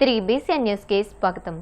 3BCN న్యూస్కి స్వాగతం.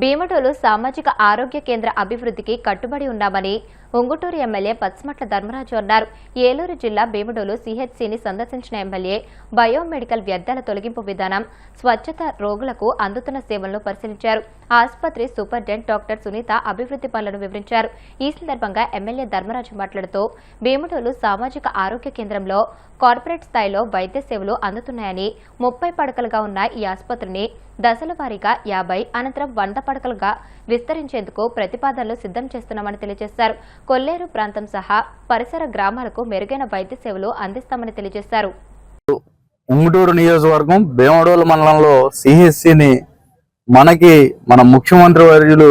భీమడోలు సామాజిక ఆరోగ్య కేంద్ర అభివృద్ధికి కట్టుబడి ఉన్నామని ఉంగుటూరు ఎమ్మెల్యే పచ్చమట్ల ధర్మరాజు అన్నారు. ఏలూరు జిల్లా భీమడోలు సిహెచ్సిని సందర్శించిన ఎమ్మెల్యే బయోమెడికల్ వ్యర్థాల తొలగింపు విధానం, స్వచ్ఛత, రోగులకు అందుతున్న సేవలను పరిశీలించారు. ఆసుపత్రి సూపరింటెండెంట్ డాక్టర్ సునీత అభివృద్ధి పనులను వివరించారు. ఈ సందర్భంగా ఎమ్మెల్యే ధర్మరాజు మాట్లాడుతూ భీమడోలు సామాజిక ఆరోగ్య కేంద్రంలో కార్పొరేట్ స్థాయిలో వైద్య సేవలు అందుతున్నాయని, 30 పడకలుగా ఉన్న ఈ ఆసుపత్రిని దశల వారీగా 50 అనంతరం 100 పడకలుగా విస్తరించేందుకు ప్రతిపాదనలు సిద్ధం చేస్తున్నామని తెలియజేశారు. కొల్లేరు ప్రాంతం సహా పరిసర గ్రామాలకు మెరుగైన వైద్య సేవలు అందిస్తామని తెలియజేశారు. ఉంగుటూరు నియోజకవర్గం భీమడోలు మండలంలో సిహెచ్సిని మన ముఖ్యమంత్రి వర్యులు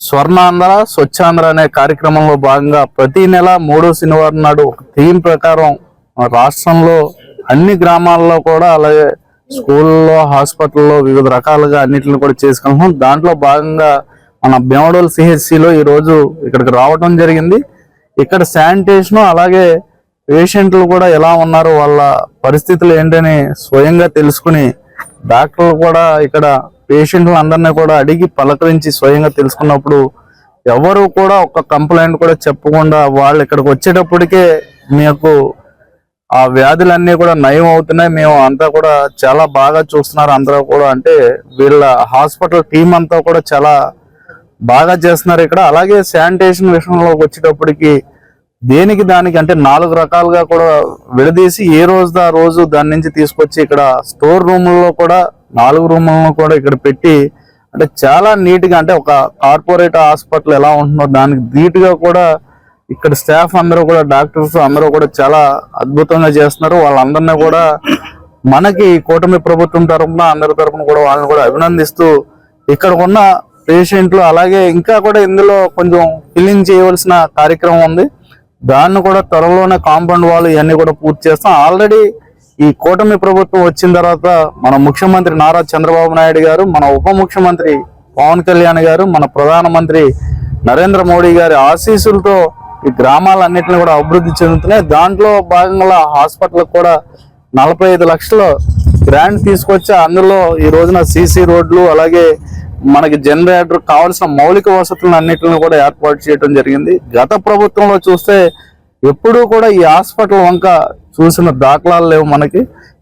స్వర్ణాంధ్ర స్వచ్ఛాంధ్ర అనే కార్యక్రమంలో భాగంగా ప్రతి నెల 3వ శనివారం నాడు ఒక థీమ్ ప్రకారం రాష్ట్రంలో అన్ని గ్రామాల్లో కూడా, అలాగే స్కూల్లో, హాస్పిటల్లో వివిధ రకాలుగా అన్నిటిని కూడా చేసుకుంటున్నాం. దాంట్లో భాగంగా మన భీమడోలు సిహెచ్సిలో ఈరోజు ఇక్కడికి రావడం జరిగింది. ఇక్కడ శానిటేషన్, అలాగే పేషెంట్లు కూడా ఎలా ఉన్నారో, వాళ్ళ పరిస్థితులు ఏంటని స్వయంగా తెలుసుకుని, డాక్టర్లు కూడా ఇక్కడ పేషెంట్లు అందరినీ కూడా అడిగి పలకరించి స్వయంగా తెలుసుకున్నప్పుడు ఎవరు కూడా ఒక కంప్లైంట్ కూడా చెప్పకుండా వాళ్ళు ఇక్కడికి వచ్చేటప్పటికే మీకు ఆ వ్యాధులన్నీ కూడా నయం అవుతున్నాయి, మేము అంతా కూడా చాలా బాగా చూస్తున్నారు అందరూ కూడా, అంటే వీళ్ళ హాస్పిటల్ టీం అంతా కూడా చాలా బాగా చేస్తున్నారు ఇక్కడ. అలాగే శానిటేషన్ విషయంలోకి వచ్చేటప్పటికి దేనికి దానికి అంటే 4 రకాలుగా కూడా విడదీసి ఏ రోజు ఆ రోజు దాని నుంచి తీసుకొచ్చి ఇక్కడ స్టోర్ రూముల్లో కూడా 4 రూములను కూడా ఇక్కడ పెట్టి, అంటే చాలా నీట్గా, అంటే ఒక కార్పొరేట్ హాస్పిటల్ ఎలా ఉంటుందో దానికి ధీటుగా కూడా ఇక్కడ స్టాఫ్ అందరూ కూడా, డాక్టర్స్ అందరూ కూడా చాలా అద్భుతంగా చేస్తున్నారు. వాళ్ళందరినీ కూడా మనకి కూటమి ప్రభుత్వం తరఫున అందరి తరఫున కూడా వాళ్ళని కూడా అభినందిస్తూ, ఇక్కడ ఉన్న పేషెంట్లు అలాగే ఇంకా కూడా ఇందులో కొంచెం ఫిల్లింగ్ చేయవలసిన కార్యక్రమం ఉంది. దాన్ని కూడా త్వరలోనే కాంపౌండ్ వాల్ ఇవన్నీ కూడా పూర్తి చేస్తాం. ఆల్రెడీ ఈ కూటమి ప్రభుత్వం వచ్చిన తర్వాత మన ముఖ్యమంత్రి నారా చంద్రబాబు నాయుడు గారు, మన ఉప ముఖ్యమంత్రి పవన్ కళ్యాణ్ గారు, మన ప్రధానమంత్రి నరేంద్ర మోడీ గారి ఆశీస్సులతో ఈ గ్రామాలన్నింటినీ కూడా అభివృద్ధి చెందుతున్నాయి. దాంట్లో భాగంగా హాస్పిటల్ కూడా 45 లక్షలు గ్రాంట్ తీసుకొచ్చి అందులో ఈ రోజున సీసీ రోడ్లు, అలాగే మనకి జనరేటర్ కావాల్సిన మౌలిక వసతులను అన్నింటిని కూడా ఏర్పాటు చేయడం జరిగింది. గత ప్రభుత్వంలో చూస్తే ఎప్పుడూ కూడా ఈ హాస్పిటల్ వంక చూసిన దాఖలాలు లేవు.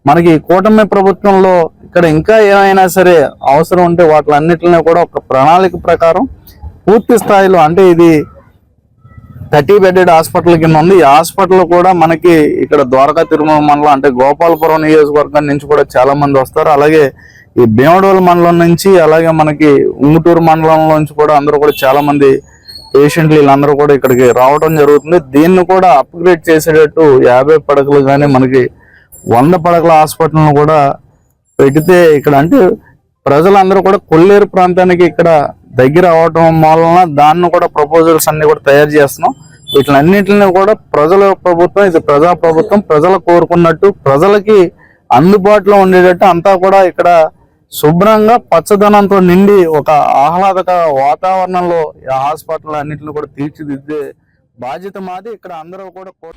మనకి కూటమి ప్రభుత్వంలో ఇక్కడ ఇంకా ఏమైనా సరే అవసరం ఉంటే వాటిలన్నిటిని కూడా ఒక ప్రణాళిక ప్రకారం పూర్తి స్థాయిలో, అంటే ఇది 30 బెడెడ్ హాస్పిటల్ కింద ఉంది. ఈ హాస్పిటల్ కూడా మనకి ఇక్కడ ద్వారకా తిరుమల మండలం, అంటే గోపాలపురం నియోజకవర్గం నుంచి కూడా చాలా మంది వస్తారు. అలాగే ఈ భీమడోలు మండలం నుంచి, అలాగే మనకి ఉంగుటూరు మండలం నుంచి కూడా అందరూ కూడా చాలా మంది పేషెంట్లు వీళ్ళందరూ కూడా ఇక్కడికి రావడం జరుగుతుంది. దీన్ని కూడా అప్గ్రేడ్ చేసేటట్టు 50 పడకలు కానీ మనకి 100 పడకల హాస్పిటల్ను కూడా పెడితే ఇక్కడ, అంటే ప్రజలందరూ కూడా కొల్లేరు ప్రాంతానికి ఇక్కడ దగ్గర అవడం వలన దాన్ని కూడా ప్రపోజల్స్ అన్ని కూడా తయారు చేస్తున్నాం. వీటిలన్నింటినీ కూడా ప్రజల ప్రభుత్వం, ఇది ప్రజా ప్రభుత్వం, ప్రజలు కోరుకున్నట్టు ప్రజలకి అందుబాటులో ఉండేటట్టు అంతా కూడా ఇక్కడ శుభ్రంగా పచ్చదనంతో నిండి ఒక ఆహ్లాదకర వాతావరణంలో ఈ హాస్పిటల్ అన్నింటిని కూడా తీర్చిదిద్దే బాధ్యత మాది. ఇక్కడ అందరూ కూడా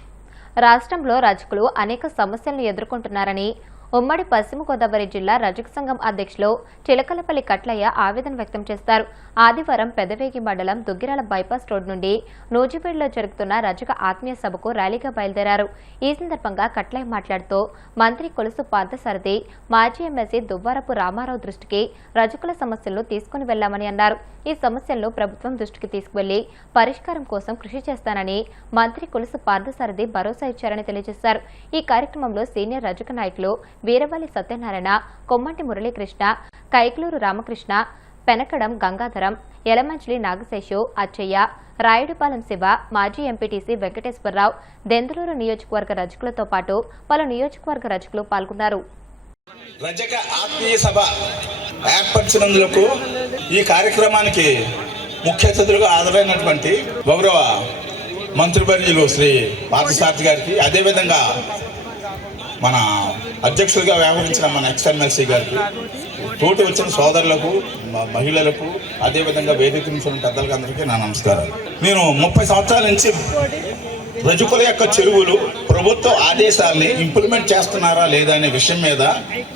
రాష్ట్రంలో రజకులు అనేక సమస్యలను ఎదుర్కొంటున్నారని ఉమ్మడి పశ్చిమ గోదావరి జిల్లా రజక సంఘం అధ్యక్షులు చిలకలపల్లి కట్లయ్య ఆవేదన వ్యక్తం చేస్తారు. ఆదివారం పెదవేగి మండలం దుగ్గిరాల బైపాస్ రోడ్ నుండి నూజివీడులో జరుగుతున్న రజక ఆత్మీయ సభకు ర్యాలీగా బయలుదేరారు. ఈ సందర్భంగా కట్లయ్య మాట్లాడుతూ మంత్రి కొలుసు పార్థసారథి, మాజీ ఎమ్మెల్సీ దువ్వారపు రామారావు దృష్టికి రజకుల సమస్యలను తీసుకుని వెళ్లామని అన్నారు. ఈ సమస్యలను ప్రభుత్వం దృష్టికి తీసుకువెళ్లి పరిష్కారం కోసం కృషి చేస్తానని మంత్రి కొలుసు పార్థసారథి భరోసా ఇచ్చారని తెలియజేశారు. ఈ కార్యక్రమంలో సీనియర్ రజక నాయకులు వీరవల్లి సత్యనారాయణ, కొమ్మంటి మురళీకృష్ణ, కైక్లూరు రామకృష్ణ, పెనకడం గంగాధరం, యలమంచిలి నాగశేషు, అచ్చయ్య, రాయుడుపాలెం శివ, మాజీ ఎంపీటీసీ వెంకటేశ్వరరావు, దెందులూరు నియోజకవర్గ రజకులతో పాటు పలు నియోజకవర్గ రజకులు పాల్గొన్నారు. రజక ఆత్మీయ సభ ఏర్పరిచినందుకు ఈ కార్యక్రమానికి ముఖ్య అతిథులుగా హాజరైనటువంటి గౌరవ మంత్రివర్యులు శ్రీ పార్థసారథి గారికి, అదేవిధంగా మన అధ్యక్షులుగా వ్యవహరించిన మన ఎక్స్ఎమ్మెల్సీ గారికి, తోటి వచ్చిన సోదరులకు, మహిళలకు, అదేవిధంగా వేదిక నుంచి ఉన్న పెద్దలకు అందరికీ నా నమస్కారాలు. నేను 30 సంవత్సరాల నుంచి రజకుల యొక్క చెరువులు ప్రభుత్వ ఆదేశాలని ఇంప్లిమెంట్ చేస్తున్నారా లేదా అనే విషయం మీద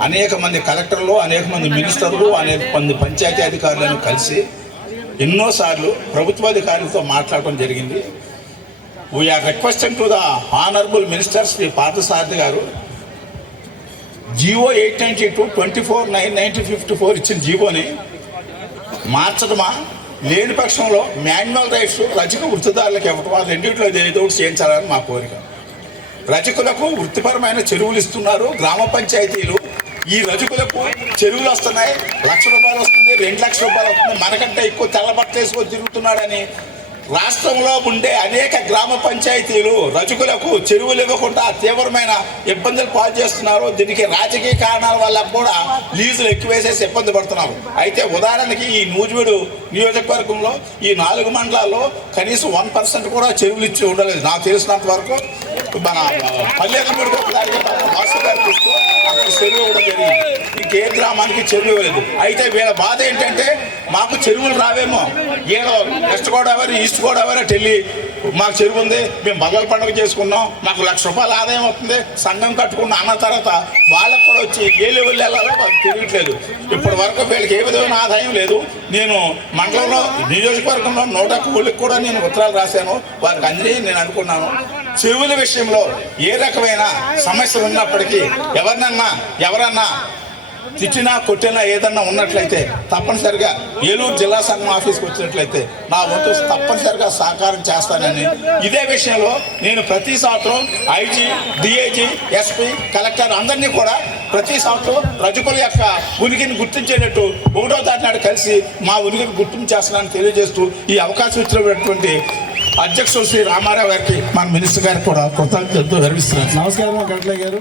అనేక మంది కలెక్టర్లు, అనేక మంది మినిస్టర్లు, అనేక మంది పంచాయతీ అధికారులను కలిసి ఎన్నోసార్లు ప్రభుత్వాధికారులతో మాట్లాడటం జరిగింది. We're requesting to the honourable minister Shri Parthasarathy garu, GO 892 24/9/1954 ఇచ్చిన జీవోని మార్చడమా, లేని పక్షంలో మాన్యువల్ రైట్స్ రజక వృత్తిదారులకు ఇవ్వటం, ఆ రెండింటిలో ఏదో ఒకటి చేయించాలని మా కోరిక. రజకులకు వృత్తిపరమైన చెరువులు ఇస్తున్నారు గ్రామ పంచాయతీలు. ఈ రజకులకు చెరువులు వస్తున్నాయి, ₹1,00,000 వస్తుంది, ₹2,00,000 వస్తుంది, మనకంటే ఎక్కువ తెల్లబట్టలు వేసుకొని తిరుగుతున్నాడని రాష్ట్రంలో ఉండే అనేక గ్రామ పంచాయతీలు రజకులకు చెరువులు ఇవ్వకుండా తీవ్రమైన ఇబ్బందులు పాలు చేస్తున్నారు. దీనికి రాజకీయ కారణాల వల్ల కూడా లీజులు ఎక్కువేసేసి ఇబ్బంది పడుతున్నారు. అయితే ఉదాహరణకి ఈ నూజివీడు నియోజకవర్గంలో ఈ 4 మండలాల్లో కనీసం 1% కూడా చెరువులు ఇచ్చి ఉండలేదు. నాకు తెలిసినంత వరకు మన పల్లెకమ్మడికి ఒకదానికి అక్కడ చెరువు ఇవ్వడం జరిగింది. ఇంకే గ్రామానికి చెరువు ఇవ్వలేదు. అయితే వీళ్ళ బాధ ఏంటంటే మాకు చెరువులు రావేమో, ఏదో వెస్ట్ గోదావరి, ఈస్ట్ గోదావరి అటు వెళ్ళి మాకు చెరువు ఉంది, మేము బదల పండుగ చేసుకున్నాం, మాకు ₹1,00,000 ఆదాయం వస్తుంది, సంఘం కట్టుకున్న అన్న తర్వాత వాళ్ళకు కూడా వచ్చి ఏ లెవెల్ వెళ్ళాలో మాకు తెలియట్లేదు. ఇప్పటి వరకు వీళ్ళకి ఏ విధమైన ఆదాయం లేదు. నేను మండలంలో నియోజకవర్గంలో 100 ఊళ్ళకి కూడా నేను ఉత్తరాలు రాశాను, వారికి అంది నేను అనుకున్నాను. చెరువుల విషయంలో ఏ రకమైన సమస్యలు ఉన్నప్పటికీ ఎవరన్నా తిట్టినా కొట్టినా ఏదన్నా ఉన్నట్లయితే తప్పనిసరిగా ఏలూరు జిల్లా సంఘం ఆఫీస్కి వచ్చినట్లయితే నా వంతు తప్పనిసరిగా సహకారం చేస్తానని, ఇదే విషయంలో నేను ప్రతి సంవత్సరం ఐజీ, డిఐజీ, ఎస్పీ, కలెక్టర్ అందరినీ కూడా ప్రతి సంవత్సరం రజకుల యొక్క ఉనికిని గుర్తించేటట్టు 1వ తారీఖు నాడు కలిసి మా ఉనికిని గుర్తింపు చేస్తున్నానని తెలియజేస్తూ ఈ అవకాశం ఇచ్చినటువంటి అధ్యక్షుడు శ్రీ రామారావు గారికి, మన మినిస్టర్ గారికి కూడా కృతజ్ఞతలు వివరిస్తున్నాను. నమస్కారం కట్ల గారు.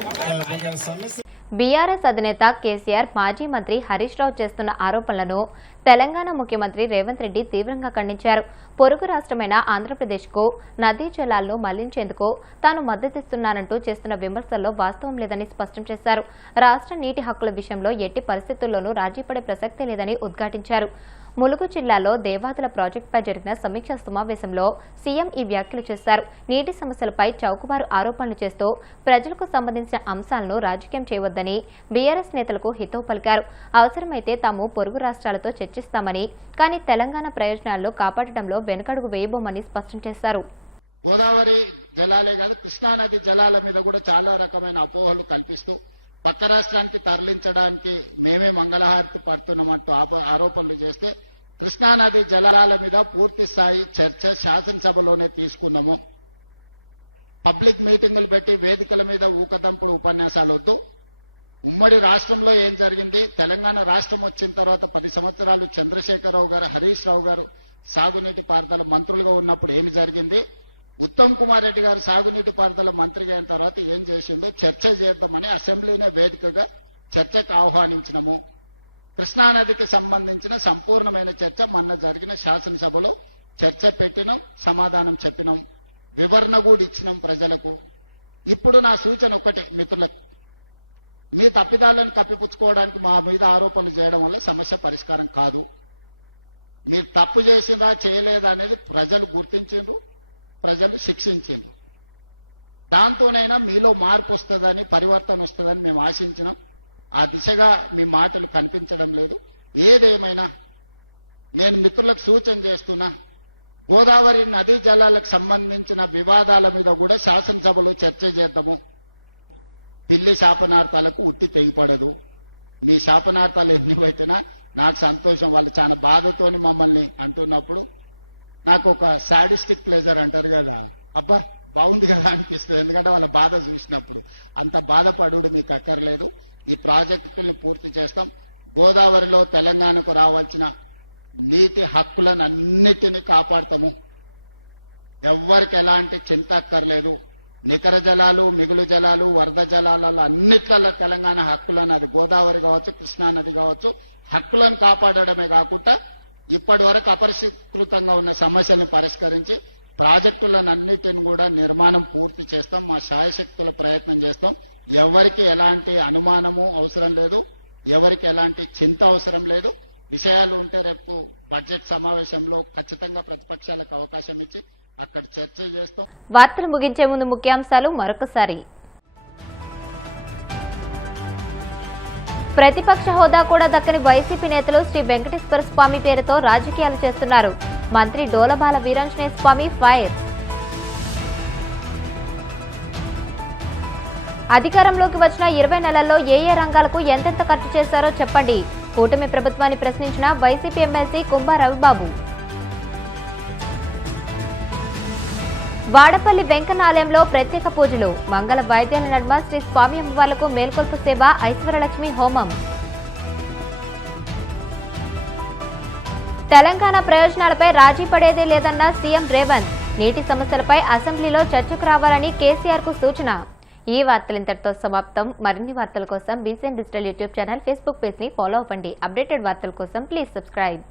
బీఆర్ఎస్ అధినేత కేసీఆర్ మాజీ మంత్రి హరీష్ రావు చేస్తున్న ఆరోపణలను తెలంగాణ ముఖ్యమంత్రి రేవంత్ రెడ్డి తీవ్రంగా ఖండించారు. పొరుగు రాష్ట్రమైన ఆంధ్రప్రదేశ్కు నదీ జలాలను మళ్లించేందుకు తాను మద్దతిస్తున్నానంటూ చేస్తున్న విమర్శల్లో వాస్తవం లేదని స్పష్టం చేశారు. రాష్ట్ర నీటి హక్కుల విషయంలో ఎట్టి పరిస్థితుల్లోనూ రాజీపడే ప్రసక్తే లేదని ఉద్ఘాటించారు. ములుగు జిల్లాలో దేవాదుల ప్రాజెక్టుపై జరిగిన సమీక్షా సమావేశంలో సీఎం ఈ వ్యాఖ్యలు చేశారు. నీటి సమస్యలపై చౌకబారు ఆరోపణలు చేస్తూ ప్రజలకు సంబంధించిన అంశాలను రాజకీయం చేయవద్దని బీఆర్ఎస్ నేతలకు హితవు పలికారు. అవసరమైతే తాము పొరుగు రాష్ట్రాలతో చర్చిస్తామని, కానీ తెలంగాణ ప్రయోజనాలను కాపాడటంలో వెనుకడుగు వేయబోమని స్పష్టం చేశారు. పక్క రాష్ట్రానికి తరలించడానికి మేమే మంగళహారతి పడుతున్నామంటూ ఆరోపణలు చేస్తే కృష్ణానది జలాల మీద పూర్తి స్థాయి చర్చ శాసనసభలోనే తీసుకున్నాము. పబ్లిక్ మీటింగులు పెట్టి వేదికల మీద ఊకతంపు ఉపన్యాసాలు వద్దు. ఉమ్మడి రాష్ట్రంలో ఏం జరిగింది, తెలంగాణ రాష్ట్రం వచ్చిన తర్వాత 10 సంవత్సరాలు చంద్రశేఖరరావు గారు, హరీష్ రావు గారు సాగునీటి పాత్రల మంత్రులుగా ఉన్నప్పుడు ఏమి జరిగింది, ఉత్తమ్ కుమార్ రెడ్డి గారు సాగునీటి పాత్రల మంత్రిగా అయిన తర్వాత ఏం చేసిందో చర్చ చేద్దామని అసెంబ్లీలో వేదికగా చర్చకు ఆహ్వానించినాము. కృష్ణానదికి సంబంధించిన సంపూర్ణమైన చర్చ మొన్న జరిగిన శాసనసభలో చర్చ పెట్టినాం, సమాధానం చెప్పినాం, వివరణ కూడా ఇచ్చినాం ప్రజలకు. ఇప్పుడు నా సూచన ఒకటి, మిత్రులకు, మీ తప్పిదాలను కప్పిపుచ్చుకోవడానికి మా మీద ఆరోపణలు చేయడం వల్ల సమస్య పరిష్కారం కాదు. మీరు తప్పు చేసినా చేయలేదా అనేది ప్రజలు గుర్తించారు, ప్రజలు శిక్షించారు. దాంతోనైనా మీలో మార్పు వస్తుందని, పరివర్తన వస్తుందని మేము ఆశించినాం. ఆ దిశగా మీ మాటలు కనిపించడం లేదు. ఏదేమైనా నేను మిత్రులకు సూచన చేస్తున్నా, గోదావరి నదీ జలాలకు సంబంధించిన వివాదాల మీద కూడా శాసనసభలో చర్చ చేద్దాము. ఢిల్లీ శాపనార్థాలకు ఉత్తి తెగిపడదు. మీ శాపనార్థాలు ఎందుకు పెట్టినా నాకు సంతోషం. వాళ్ళు చాలా బాధతోని మమ్మల్ని అంటున్నప్పుడు నాకు ఒక సాడిస్టిక్ ప్లేజర్ అంటారు కదా, అప్ప బాగుంది కదా అనిపిస్తుంది. ఎందుకంటే వాళ్ళ బాధ చూసినప్పుడు అంత బాధపడు మీకు అక్కర్లేదు. ఈ ప్రాజెక్టుని పూర్తి చేస్తాం. గోదావరిలో తెలంగాణకు రావచ్చిన నీటి హక్కులను అన్నిటినీ కాపాడతాము. ఎవ్వరికి ఎలాంటి చింత అక్కర్లేదు. నికర జలాలు, మిగులు జలాలు, వరద జలాలలో అన్నిట్లలో తెలంగాణ హక్కులను, అది గోదావరి కావచ్చు, కృష్ణానది కావచ్చు, హక్కులను కాపాడడమే కాకుండా ఇప్పటి వరకు అపరిష్కృతంగా ఉన్న సమస్యలు పరిష్కరించి ప్రాజెక్టులన్నింటినీ కూడా నిర్మాణం పూర్తి చేస్తాం. మా శాయశక్తుల ప్రయత్నం చేస్తాం. ఎవరికి ఎలాంటి అనుమానము అవసరం లేదు, ఎవరికి ఎలాంటి చింత అవసరం లేదు. విషయాలు ఉంటే రేపు బడ్జెట్ సమావేశంలో ఖచ్చితంగా ప్రతిపక్షాలకు అవకాశం ఇచ్చి వార్తలు ముగించే ముందు ముఖ్యాంశాలు మరొకసారి. ప్రతిపక్ష హోదా కూడా దక్కని వైసీపీ నేతలు శ్రీ వెంకటేశ్వర స్వామి పేరుతో రాజకీయాలు చేస్తున్నారు. మంత్రి డోలబాల వీరాంజనేయ స్వామి ఫైర్. అధికారంలోకి వచ్చిన 20 నెలల్లో ఏ రంగాలకు ఎంతెంత ఖర్చు చేశారో చెప్పండి. కూటమి ప్రభుత్వాన్ని ప్రశ్నించిన వైసీపీ ఎమ్మెల్సీ కుంభా రవిబాబు. వాడపల్లి వెంకన్న ఆలయంలో ప్రత్యేక పూజలు. మంగళ వాయిద్యాల నడుమ శ్రీ స్వామి అమ్మవార్లకు మేల్కొల్పు సేవ, ఐశ్వర్యలక్ష్మి హోమం. తెలంగాణ ప్రయోజనాలపై రాజీ పడేదే లేదన్న సీఎం రేవంత్. నీటి సమస్యలపై అసెంబ్లీలో చర్చకు రావాలని కేసీఆర్ కు సూచన. ఈ వార్తలు ఇంతటితో సమాప్తం. మరిన్ని వార్తల కోసం BCN digital YouTube channel, Facebook page ని ఫాలో అవ్వండి. అప్డేటెడ్ వార్తల కోసం ప్లీజ్ సబ్స్క్రైబ్.